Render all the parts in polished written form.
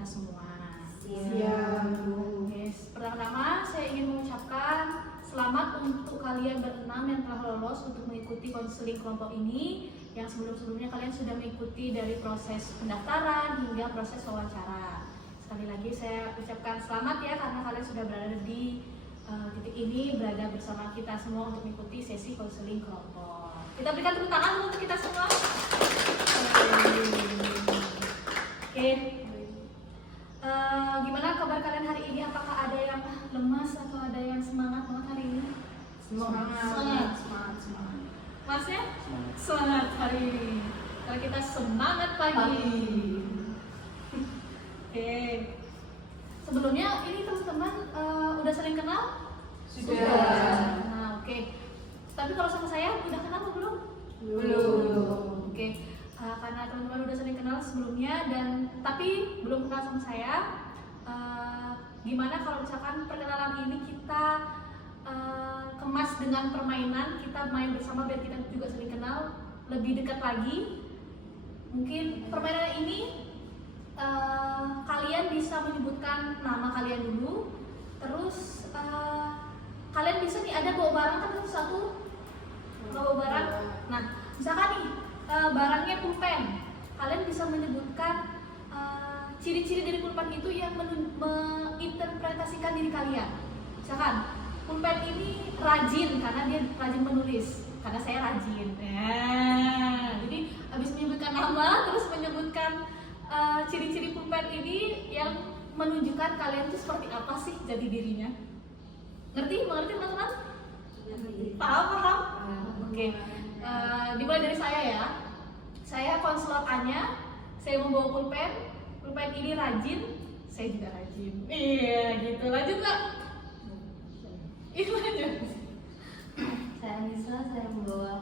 kita semua. Siap. Yes. Pertama-tama saya ingin mengucapkan selamat untuk kalian berenam yang telah lolos untuk mengikuti konseling kelompok ini, yang sebelum-sebelumnya kalian sudah mengikuti dari proses pendaftaran hingga proses wawancara. Sekali lagi saya ucapkan selamat ya, karena kalian sudah berada di titik ini, berada bersama kita semua untuk mengikuti sesi konseling kelompok. Kita berikan tepuk tangan dulu untuk kita semua. Oke. Gimana kabar kalian hari ini? Apakah ada yang lemas atau ada yang semangat banget hari ini? Semangat. Masnya? Semangat hari ini. Karena kita semangat pagi. Oke. Sebelumnya ini teman-teman udah sering kenal? Sudah. Nah, oke. Tapi kalau sama saya udah kenal atau belum? Belum. Oke. Karena teman-teman udah sering kenal sebelumnya tapi belum kenal sama saya. Gimana kalau misalkan perkenalan ini kita kemas dengan permainan, kita main bersama biar kita juga saling kenal lebih dekat lagi. Mungkin permainan ini kalian bisa menyebutkan nama kalian dulu, terus kalian bisa nih ada bawa barang kan satu bawa barang. Nah, misalkan nih barangnya pulpen, kalian bisa menyebutkan ciri-ciri dari pulpen itu yang menginterpretasikan diri kalian. Misalkan pulpen ini rajin karena dia rajin menulis, karena saya rajin. Jadi habis menyebutkan nama terus menyebutkan ciri-ciri pulpen ini yang menunjukkan kalian itu seperti apa sih jati dirinya. Mengerti teman-teman? Paham? Oke. Dimulai dari saya ya. Saya konselor Anya. Saya membawa pulpen ini rajin. Saya juga rajin. Iya gitu. Lanjut Kak. Itu lanjut. Saya Anissa, saya membawa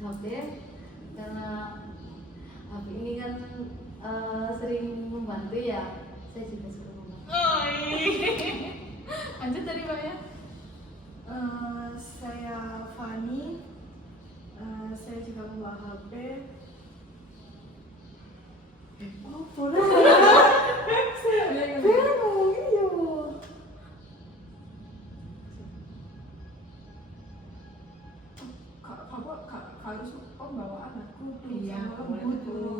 HP karena HP ini kan sering membantu ya. Saya juga suka membantu. Oh iya. Lanjut dari Mbak ya. Saya Fani, saya juga membawa HP. Oh, boleh. Saya bingung, iya. Kak harus bawa anakku. Iya, boleh.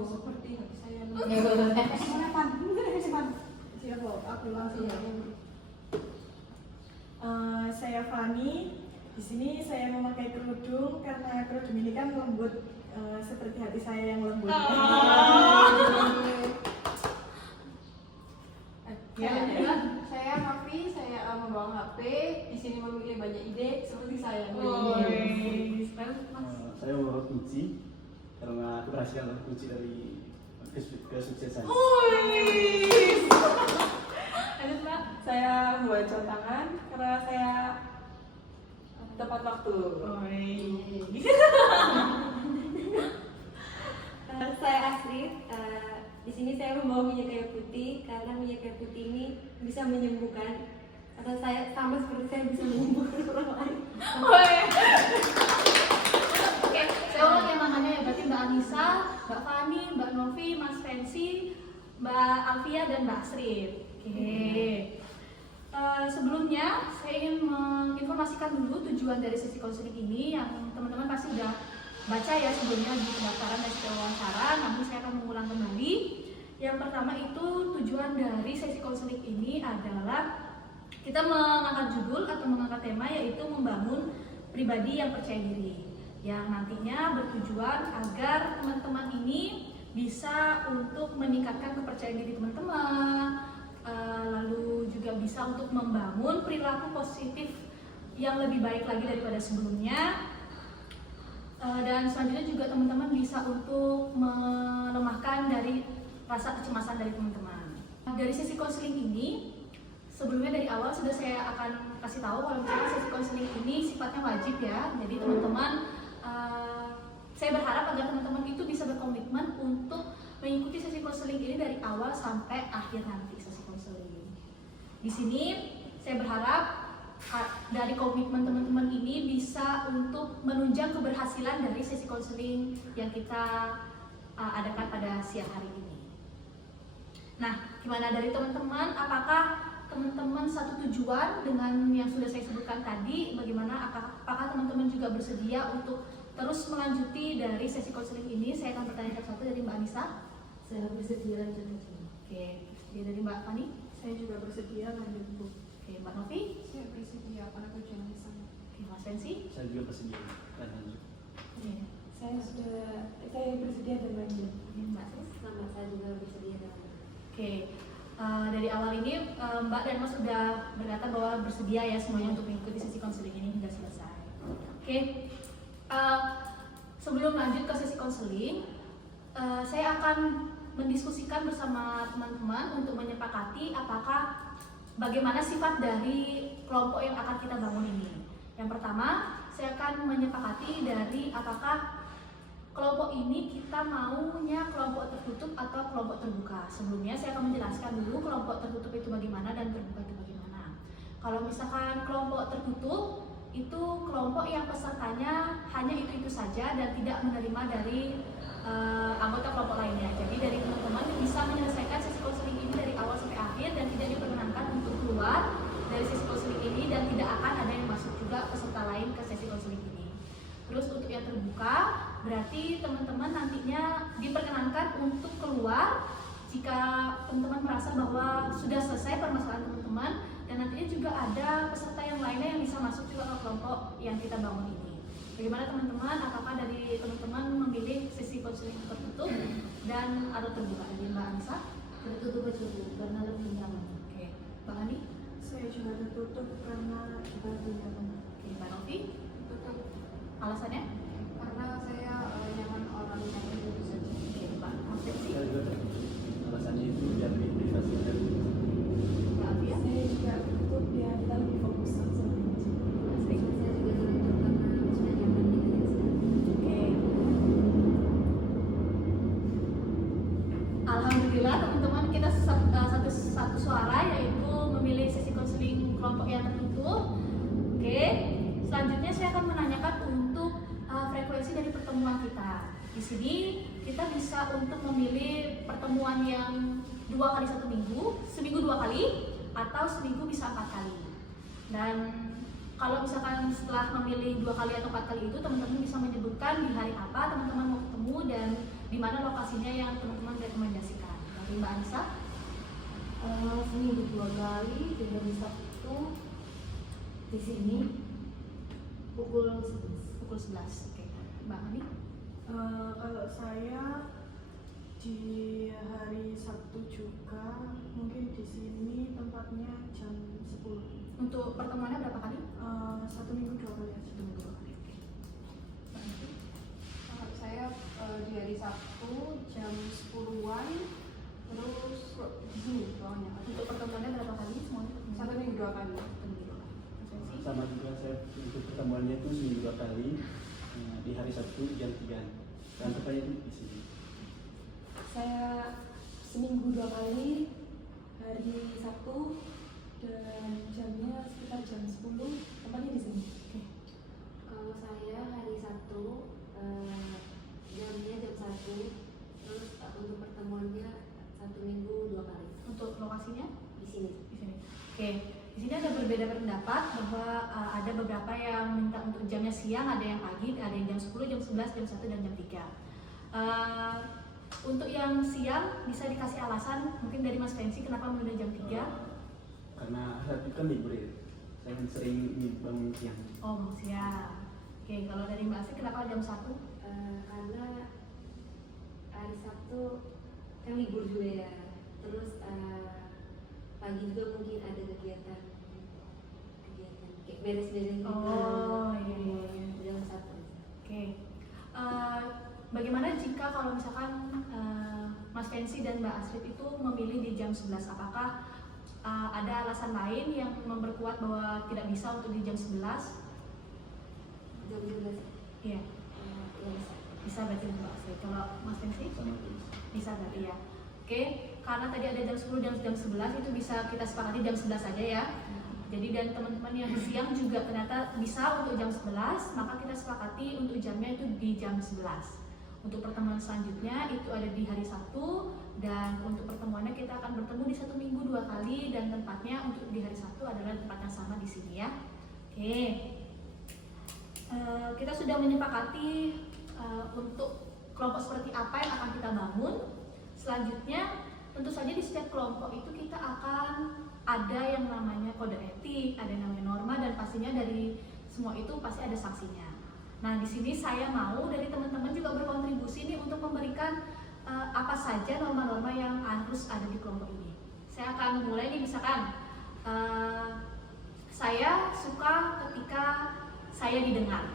Seperti hati saya. Siap, aku langsung. Saya Fani. Di sini saya memakai kerudung karena kerudung ini kan lembut, seperti hati saya yang lembut. Saya Mafi, saya membawa HP. Di sini memilih banyak ide seperti saya. Saya membawa kunci karena keberhasilan kunci dari kesuksesan. Lanjut Mbak. Saya membawa jam tangan karena saya tepat waktu. Saya Astrid. Di sini saya membawa minyak kayu putih karena minyak kayu putih ini bisa menyembuhkan. Karena saya sama seperti saya bisa menyembuhkan orang lain. Oke, saya ulang yang namanya ya, berarti Mbak Anissa, Mbak Fani, Mbak Novi, Mas Fancy, Mbak Alfia, dan Mbak Astrid. Oke. Sebelumnya saya ingin menginformasikan dulu tujuan dari sesi konseling ini yang teman-teman pasti udah baca ya sebelumnya di pendaftaran dan wawancara, namun saya akan mengulang kembali. Yang pertama itu tujuan dari sesi konseling ini adalah kita mengangkat judul atau mengangkat tema, yaitu membangun pribadi yang percaya diri, yang nantinya bertujuan agar teman-teman ini bisa untuk meningkatkan kepercayaan diri teman-teman, lalu juga bisa untuk membangun perilaku positif yang lebih baik lagi daripada sebelumnya, dan selanjutnya juga teman-teman bisa untuk melemahkan dari rasa kecemasan dari teman-teman. Dari sesi konseling ini, sebelumnya dari awal sudah saya akan kasih tahu kalau misalnya sesi konseling ini sifatnya wajib ya. Jadi teman-teman, saya berharap agar teman-teman itu bisa berkomitmen untuk mengikuti sesi konseling ini dari awal sampai akhir nanti sesi konseling. Di sini saya berharap dari komitmen teman-teman ini bisa untuk menunjang keberhasilan dari sesi konseling yang kita adakan pada siang hari ini. Nah, gimana dari teman-teman? Apakah teman-teman satu tujuan dengan yang sudah saya sebutkan tadi? Bagaimana? Apakah teman-teman juga bersedia untuk terus melanjuti dari sesi konseling ini? Saya akan bertanya satu dari Mbak Anissa. Saya bersedia lanjut aja. Oke, bersedia dari Mbak Fani. Saya juga bersedia lanjut Bu. Oke, Mbak Novi. Saya bersedia karena tujuannya sama. Oke, Mas Sensi. Saya juga bersedia dan lanjut. Oke, Saya bersedia dan lanjut. Mbak Sis. Sama saya juga bersedia dan Oke, dari awal ini Mbak dan Mas sudah berkata bahwa bersedia ya semuanya untuk mengikuti sesi konseling ini hingga selesai. Oke, sebelum lanjut ke sesi konseling, saya akan mendiskusikan bersama teman-teman untuk menyepakati apakah bagaimana sifat dari kelompok yang akan kita bangun ini. Yang pertama, saya akan menyepakati dari apakah kelompok ini kita maunya kelompok tertutup atau kelompok terbuka. Sebelumnya saya akan menjelaskan dulu kelompok tertutup itu bagaimana dan terbuka itu bagaimana. Kalau misalkan kelompok tertutup, itu kelompok yang pesertanya hanya itu-itu saja dan tidak menerima dari anggota kelompok lainnya. Jadi dari teman-teman bisa menyelesaikan sesi konseling ini dari awal sampai akhir dan tidak diperkenankan untuk keluar dari sesi konseling ini dan tidak akan ada yang masuk juga peserta lain ke sesi konseling ini. Terus untuk yang terbuka, berarti teman-teman nantinya diperkenankan untuk keluar jika teman-teman merasa bahwa sudah selesai permasalahan teman-teman dan nantinya juga ada peserta yang lainnya yang bisa masuk juga ke kelompok yang kita bangun ini. Bagaimana teman-teman? Apakah dari teman-teman memilih sesi konseling tertutup dan atau terbuka? Dari Mbak Anissa? tertutup aja Bu, karena lebih nyaman. Oke, Mbak Hani? Saya juga tertutup karena kita lebih nyaman. Oke, Mbak Novi? Tutup Alasannya? karena saya nyaman orang yang itu saja. Oke, Mbak Sensi? Saya juga tertutup. Alasannya itu biar lebih privasi dan Mbak Afia? Saya juga tertutup biar kita lebih fokus sama ini. Asri? Saya juga tertutup karena sudah nyaman di diri saya. Oke. Alhamdulillah teman-teman kita satu suara yaitu memilih sesi konseling kelompok yang tertutup. Oke. Selanjutnya saya akan menanyakan untuk frekuensi dari pertemuan kita. Di sini kita bisa untuk memilih pertemuan yang 2 kali 1 minggu, seminggu 2 kali, atau seminggu bisa 4 kali. Dan kalau misalkan setelah memilih 2 kali atau 4 kali itu, teman-teman bisa menyebutkan di hari apa teman-teman mau ketemu dan di mana lokasinya yang teman-teman rekomendasikan. Dari Mbak Anissa? Seminggu 2 kali di hari Sabtu di sini pukul 11. Pukul 11. Oke. Mbak Hani? Kalau saya di hari Sabtu juga mungkin di sini tempatnya jam 10. Untuk pertemuannya berapa kali? 1 minggu 2 kali aja. 1 minggu 2 kali. Oke. Mbak Novi? Saya di hari Sabtu jam 10-an terus di sini soalnya. Untuk pertemuannya berapa kali? Semuanya pertemuan? 1 minggu 2 kali. 1 minggu 2 kali. Mas Sensi? sama juga saya untuk pertemuannya itu seminggu 2 kali di hari Sabtu jam 3. Dan tempatnya itu di sini. Saya seminggu 2 kali hari Sabtu dan jamnya sekitar jam 10, tempatnya di sini. Oke. Kalau saya hari Sabtu jamnya jam 1, terus untuk pertemuannya 1 minggu 2 kali Untuk lokasinya? di sini. Di sini. Oke, di sini ada berbeda pendapat bahwa ada beberapa yang minta untuk jamnya siang, ada yang pagi, ada yang jam 10, jam 11, jam 1 dan jam 3. Untuk yang siang bisa dikasih alasan mungkin dari Mas Pensi kenapa memilih jam 3? Karena hari itu kan libur ya. Saya kan sering bangun siang. Oh, siang. Oke, kalau dari Mbak Asri kenapa jam 1? Karena hari Sabtu kan libur juga ya, terus pagi juga mungkin ada kegiatan kayak beres-beres gitu. Oh, iya. Jam 1. Oke. Bagaimana jika kalau misalkan Mas Pensi dan Mbak Asri itu memilih di jam 11? Apakah ada alasan lain yang memperkuat bahwa tidak bisa untuk di jam 11? Jam 11. Iya, Ya bisa. bisa berarti untuk Mbak Asri. Kalau Mas Pensi? Sama itu. Bisa berarti ya. Oke, karena tadi ada jam 10 dan jam 11 itu bisa kita sepakati jam 11 saja ya. Jadi dan teman-teman yang siang juga ternyata bisa untuk jam 11, maka kita sepakati untuk jamnya itu di jam 11. Untuk pertemuan selanjutnya itu ada di hari Sabtu Dan untuk pertemuannya kita akan bertemu di 1 minggu 2 kali, dan tempatnya untuk di hari Sabtu adalah tempat yang sama di sini ya. Oke, kita sudah menyepakati untuk kelompok seperti apa yang akan kita bangun. Selanjutnya, tentu saja di setiap kelompok itu kita akan ada yang namanya kode etik, ada yang namanya norma, dan pastinya dari semua itu pasti ada sanksinya. Nah, di sini saya mau dari teman-teman juga berkontribusi nih untuk memberikan apa saja norma-norma yang harus ada di kelompok ini. Saya akan mulai nih, misalkan saya suka ketika saya didengar.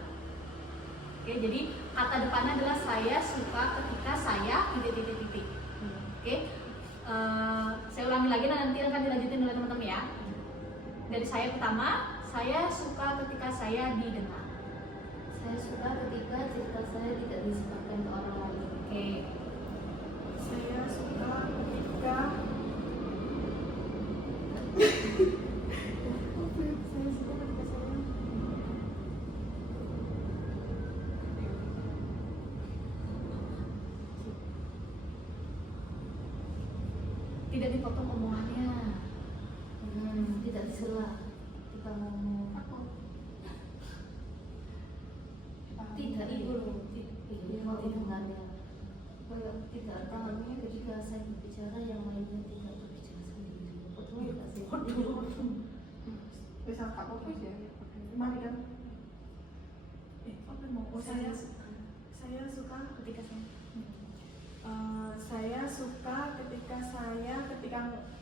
Oke, jadi kata depannya adalah saya suka ketika saya titik. Oke, saya ulangi lagi, nanti akan dilanjutin oleh teman-teman ya. Dari saya pertama, saya suka ketika saya didengar. Saya suka ketika cerita saya tidak disebarkan ke orang lain. Oke, Saya suka ketika tidak dipotong omongannya. Tidak disela kita ngomong. Tidak itu loh, kalau didengarnya. Tidak tangannya ketika saya berbicara, yang lainnya tidak berbicara sendiri. Betul nggak sih? Bisa tak apa sih ya? mari kan. Apa mau? Oh, saya suka Ketika saya saya suka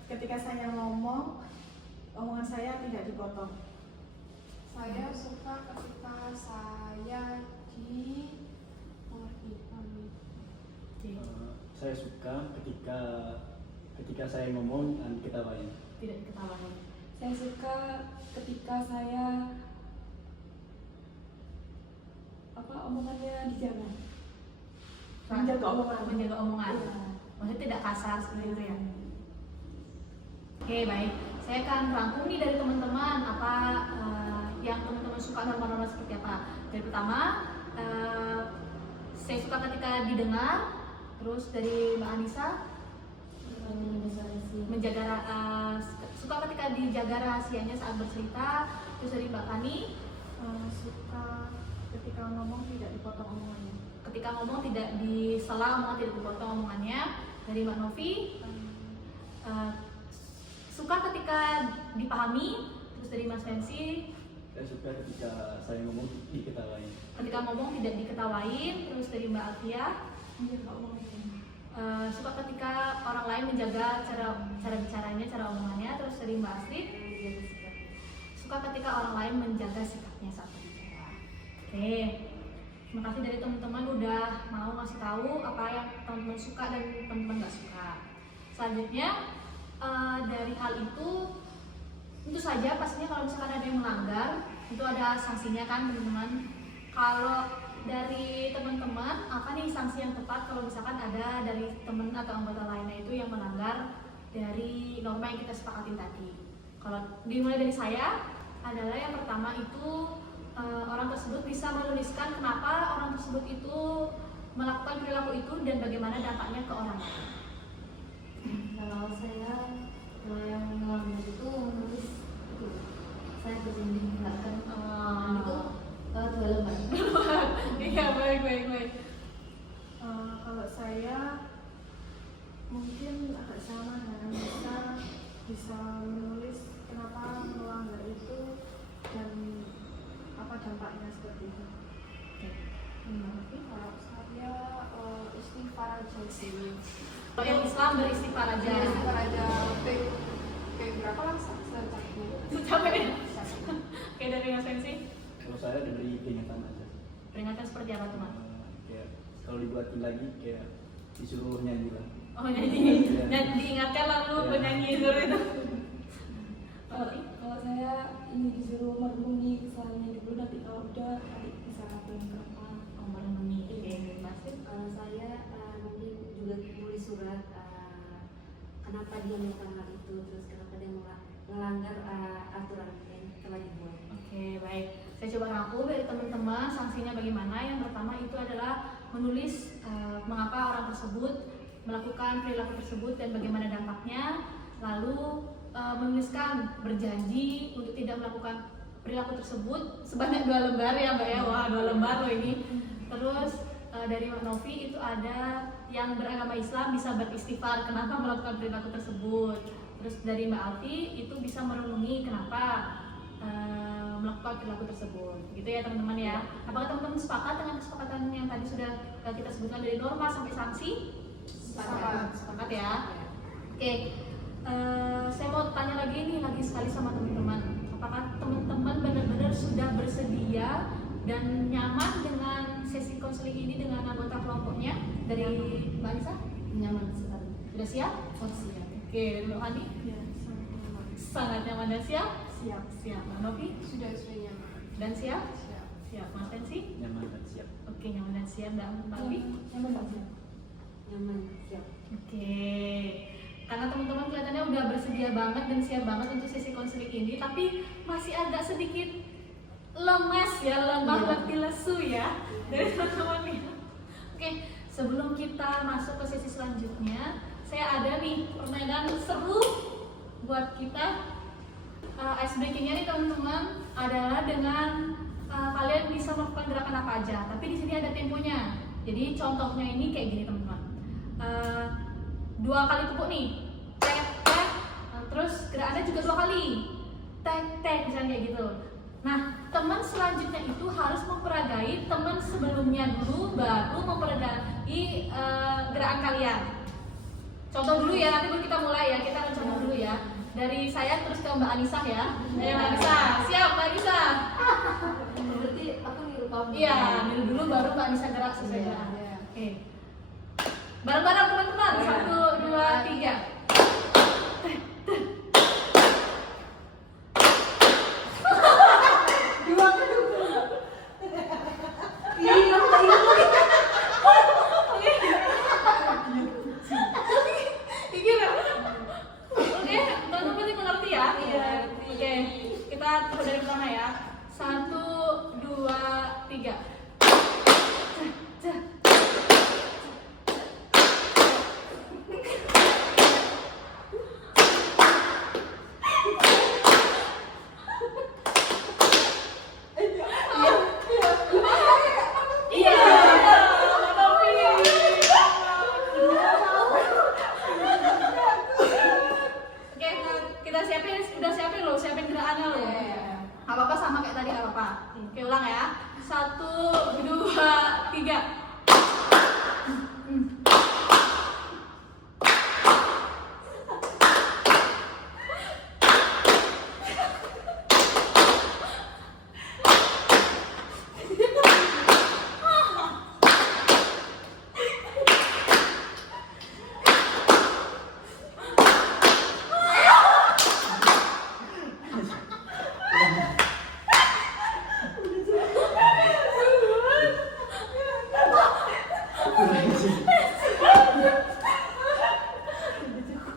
ketika saya ngomong, omongan saya tidak dipotong. Saya suka ketika saya Saya suka ketika saya ngomong dan diketawain. tidak diketahui. Saya suka ketika saya omongannya dijaga. Menjaga omongan. Menjaga omongan. Iya. Maksudnya tidak kasar seperti itu ya. Oke, baik. Saya akan rangkum nih dari teman-teman apa yang teman-teman suka, norma-norma seperti apa. Dari pertama, saya suka ketika didengar. Terus dari Mbak Anissa, suka ketika dijaga rahasianya saat bercerita. Terus dari Mbak Fani, Suka ketika ngomong tidak dipotong omongannya. ketika ngomong tidak disela, omongan tidak dipotong omongannya. Dari Mbak Novi, suka ketika dipahami. Terus dari Mas Fancy, Saya suka ketika saya ngomong diketawain. ketika ngomong tidak diketawain. Terus dari Mbak Alfia, suka ketika orang lain menjaga cara bicaranya, cara omongannya. Terus dari Mbak Astrid, suka ketika orang lain menjaga sikapnya saat berbicara. Oke, terima kasih dari teman-teman udah mau ngasih tahu apa yang teman-teman suka dan teman-teman nggak suka. Selanjutnya, dari hal itu tentu saja pastinya kalau misalkan ada yang melanggar itu ada sanksinya kan teman-teman. Kalau dari teman-teman apa nih sanksi yang tepat kalau misalkan ada dari teman atau anggota lainnya itu yang melanggar dari norma yang kita sepakatin tadi? Kalau dimulai dari saya adalah yang pertama itu orang tersebut bisa menuliskan kenapa orang tersebut itu melakukan perilaku itu dan bagaimana dampaknya ke orang lain. Kalau saya, kalau yang melanggar itu menulis itu, saya berjanji nggak akan itu 2 lembar. Iya, baik. Kalau saya mungkin agak sama dengan bisa menulis kenapa melanggar itu dan apa dampaknya seperti itu. Kalau saya istighfar aja sih. Kalau yang Islam beristighfar aja. Istighfar aja. Kayak berapa lah secapnya? Secapnya. Oke, dari Mas Fancy, Kalau saya dari peringatan aja. peringatan seperti apa teman? Kayak kalau dibuatin lagi kayak disuruh nyanyi lah. Oh, nyanyi. Iya. Dan diingatkan lalu Iya. bernyanyi dulu itu. Kalau saya ini disuruh merenungi kesalahannya dulu, nanti kalau udah nanti bisa ngapain apa. Oh, merenungi. Oke, Mas. Kalau saya mungkin juga tulis surat kenapa dia melakukan hal itu, terus kenapa dia melanggar aturan yang telah dibuat. Oke, baik. Saya coba rangkum dari teman-teman sanksinya bagaimana. Yang pertama itu adalah menulis mengapa orang tersebut melakukan perilaku tersebut dan bagaimana dampaknya, lalu menuliskan berjanji untuk tidak melakukan perilaku tersebut sebanyak 2 lembar ya Mbak ya. Wah, 2 lembar loh ini. Terus dari Mbak Novi itu ada yang beragama Islam bisa beristighfar kenapa melakukan perilaku tersebut. Terus dari Mbak Alfi itu bisa merenungi kenapa melakukan perilaku tersebut. Gitu ya teman-teman ya. Apakah teman-teman sepakat dengan kesepakatan yang tadi sudah kita sebutkan dari norma sampai sanksi? Sepakat ya. Oke. Saya mau tanya lagi nih lagi sekali sama teman-teman. Apakah teman-teman benar-benar sudah bersedia dan nyaman dengan sesi konseling ini dengan anggota kelompoknya? Dari Mbak Anissa? Nyaman sekali. Sudah siap? Oh, siap. Oke, Mbak Hani? Ya, Sangat nyaman dan siap? siap. Siap. Mbak Novi? Sudah nyaman. Dan siap? Siap. Siap. Mas Tensi? Nyaman dan siap. Oke, nyaman dan siap. Dan Mbak Alfi? Nyaman dan siap. Nyaman, siap. Oke. Karena teman-teman kelihatannya udah bersedia banget dan siap banget untuk sesi konseling ini, tapi masih agak sedikit lemas ya, lemah letih lesu ya dari teman-teman nih. Oke, sebelum kita masuk ke sesi selanjutnya, saya ada nih permainan seru buat kita. Ice breakingnya nih teman-teman adalah dengan kalian bisa melakukan gerakan apa aja, tapi di sini ada temponya. Jadi contohnya ini kayak gini teman-teman. 2 kali tepuk nih, tek tek, terus gerakannya juga 2 kali, tek tek, misalnya kayak gitu. Nah, teman selanjutnya itu harus memperagai teman sebelumnya dulu, baru memperagai gerakan kalian. Contoh dulu ya, nanti baru kita mulai ya. Kita akan contoh dulu ya. Dari saya terus ke Mbak Anissa ya. Mbak Anissa, siap Mbak Anissa? Berarti aku niru kamu. Iya, niru dulu baru Mbak Anissa gerak sesuai Iya, gerakan. iya. Oke. Bareng-bareng teman-teman. 1, 2, 3. Oke, teman-teman mengerti ya? Iya. Oke, kita coba dari pertama ya. 1, 2, 3. Iya, Mbak Novi. Oke, kita siapin, udah siapin loh, siapin gerakannya loh. Gak apa-apa sama kayak tadi, gak apa-apa. Oke, ulang ya. 1, 2, 3.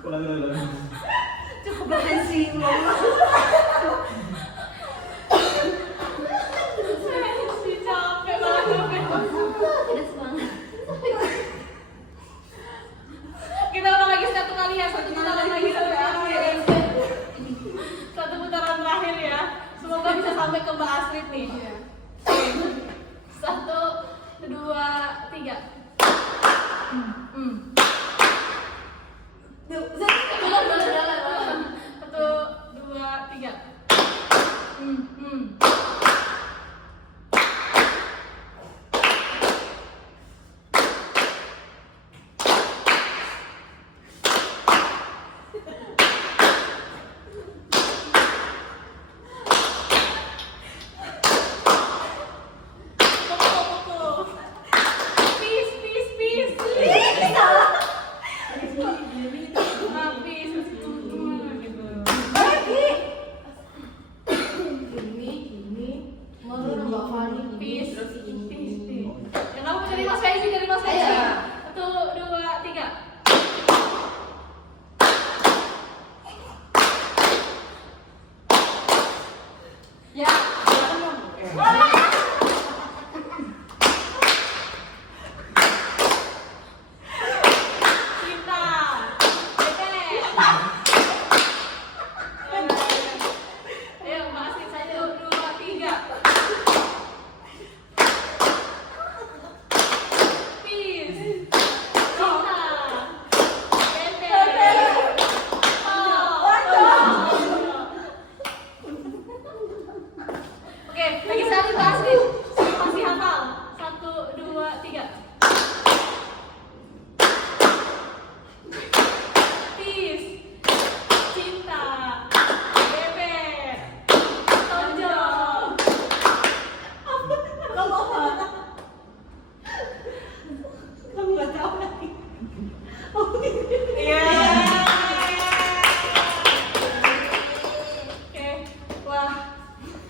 Ulang. Cukup banget sih. Si capek banget. Ada semangat. Kita ulang lagi 1 kali ya, 1 putaran lagi sampai akhir. 1 putaran terakhir ya. Semoga bisa sampai ke Mbak Astrid nih. 1, 2, 3. Jalan. 1, 2, 3. Yang kamu dari Mas Faizi, dari Mas Faizi. 1, 2, 3. Ya.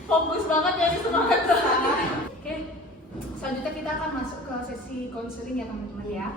Fokus banget jadi semangat banget. Oke, selanjutnya kita akan masuk ke sesi konseling ya teman-teman ya.